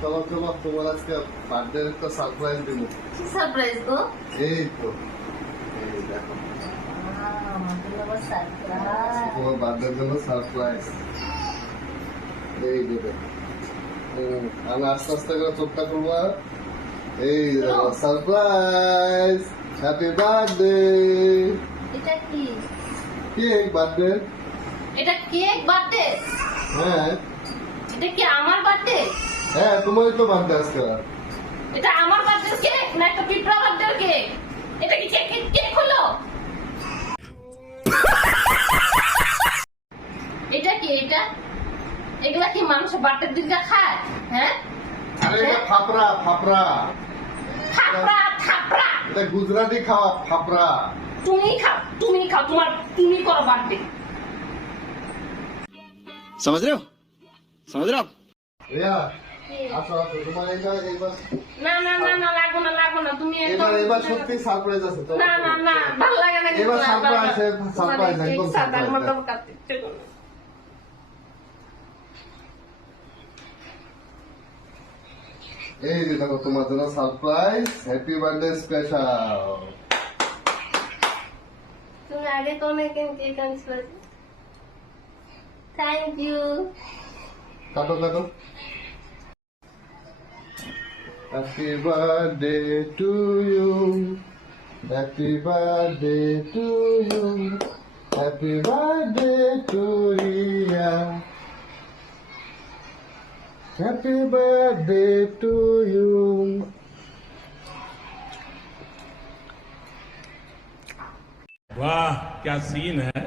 চলো চলো, তোমার আজকে বার্থডে একটা সারপ্রাইজ দিব। কি সারপ্রাইজ গো? এই তো, এই দেখো আমাদের আবার সারপ্রাইজ। তোমার বার্থডের জন্য সারপ্রাইজ। এই দেবে, আমি আস্তে আস্তে করে চোখটা করবো। এই দেখো সারপ্রাইজ, হ্যাপি বার্থডে। এটা কি? Cake birthday. এটা কেক বার্থডে? হ্যাঁ এটা কি আমার বার্থডে? হ্যাঁ, তোমারই তো বার্থডে আজকে। এটা আমার বার্থডে কেক না একটা পিঁপড়া বার্থডে কেক? এটা কি কেক কেক হলো? এটা কি? এটা এগুলা কি মানুষ বার্থডের দিনটা খায়? হ্যাঁ, আরে এটা ফাপড়া ফাপড়া, থাপড়া থাপড়া। এটা গুজরাটি খাওয়া ফাপড়া। তুমি খাও, তুমি খাও, তুমি করো বার্থডে। समझ रहे हो समझ रहे हो आप? রিয়া, আসো আসো, তোমার এইবার না না না না, লাগবো না লাগবো না, তুমি এবার সত্যি সারপ্রাইজ আছে। চলো, না না না, ভালো লাগে না। এবার সারপ্রাইজ, সারপ্রাইজ একদম সারপ্রাইজ। এই যে দেখো তোমার জন্য সারপ্রাইজ, হ্যাপি বার্থডে স্পেশাল। তুমি আগে কোন কেক আনছো? Thank you. কাটো কাটো। Happy birthday to you, happy birthday to you, happy birthday to Riya, happy birthday to you. वाह क्या सीन है।